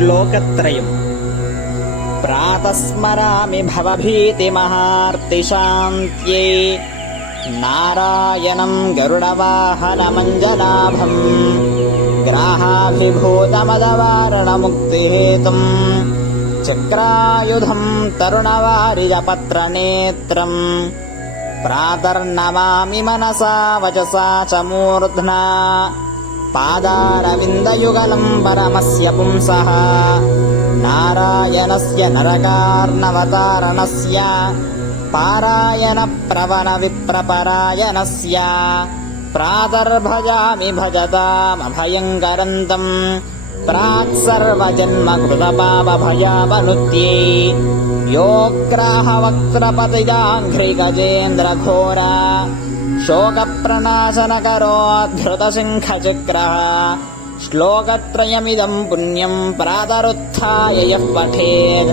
श्लोकत्रयम्। प्रातस्मरामि भवभीतिमहार्तिशान्त्यै नारायणं गरुडवाहनमञ्जनाभम् ग्राहाभिभूतमदवारणमुक्तिहेतुम् चक्रायुधं तरुणवारिजपत्रनेत्रम् प्रातर्नमामि मनसा वचसा च मूर्ध्ना पादारविन्दयुगलं परमस्य पुंसः नारायणस्य नरकार्णवतारणस्य पारायणप्रवणविप्रपरायणस्य प्रातर्भजामि भजतामभयङ्करन्तम् प्राक्सर्वजन्मकृतपापभयावनुत्यै योग्राहवक्त्रपतिजाङ्घ्रिगजेन्द्रघोरा शोकप्रणाशनकरोद्धृतसिंहचक्रः श्लोकत्रयमिदं पुण्यं प्रातरुत्थाय यः पठेत्